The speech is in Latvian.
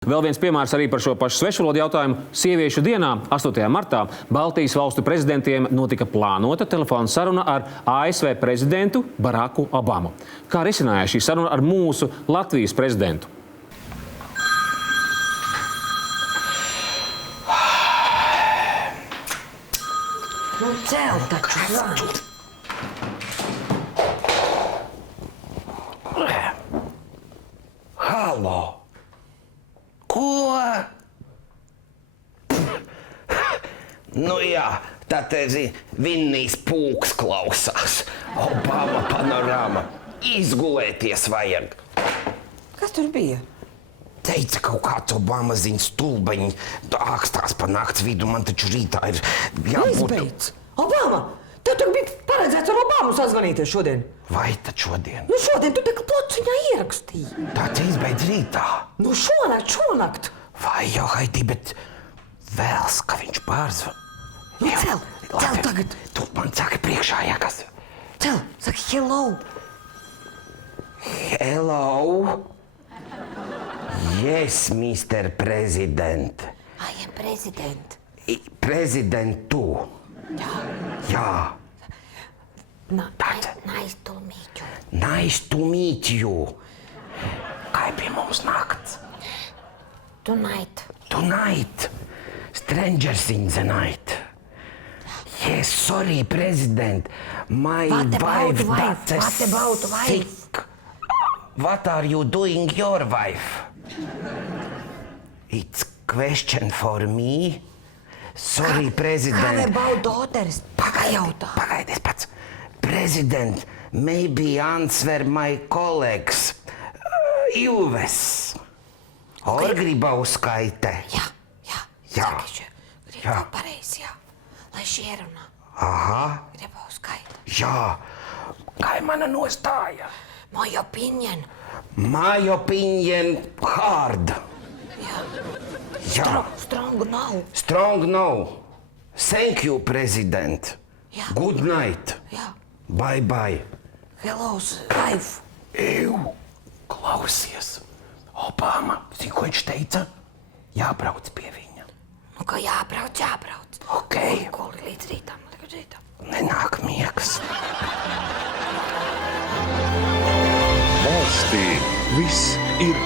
Vēl viens piemērs arī par šo pašu svešvalodu jautājumu. Sieviešu dienā, 8. martā, Baltijas valstu prezidentiem notika plānota telefona saruna ar ASV prezidentu Baraku Obamu. Kā risinājās šī saruna ar mūsu Latvijas prezidentu? Nu, cel taču zvanu. Halo! Ko? Nu jā, tā te Vinnijs Pūks klausās. Obama panorāma. Izgulēties vajag. Kas tur bija? Teica kaut kāds Obama stulbeņi. Ākstās pa nakts vidu, man taču rītā ir jābūt. Izbeidz! Obama! Tev tur bija paredzēts ar Obamu sazvanīties šodien. Vai tad šodien? Nu šodien tu te plociņā ierakstīji. Tāds izbeidz rītā. Nu šonakt. Vai jau haidī, bet vēls, ka viņš pārzvan. Nu cel tagad. Tu man saki priekšā, jā, kas? Cel, saki hello. Hello? Yes, Mr. President. I am president. Prezidentu. Jā. Nice to meet you. Nice to meet you. Kā ir pie mums nakts? Tonight. Tonight. Strangers in the night. Yes, sorry, President. My What about wife? that's What about wife? sick. What are you doing, your wife? It's question for me. Sorry, President. How about daughters? Pagaidies pats. President, maybe answer my colleagues. Ilves. Okay. Gribauskaite. Jā. Jā. Saki, gribu pareizi, jā. Lai šie runā. Aha. Gribauskaite. Jā. Kā ir mana nostāja? My opinion. My opinion hard. Jā. Strong no. Strong no. Thank you, President. Jā. Good night. Jā. Bye bye. Hello, wife. Ew. Klausies. Obama, zini, ko viņš teica? Jābrauc pie viņa. Nu, kā jābrauc. Ok. Koli līdz rītam. Nenāk miegs. Valstī viss ir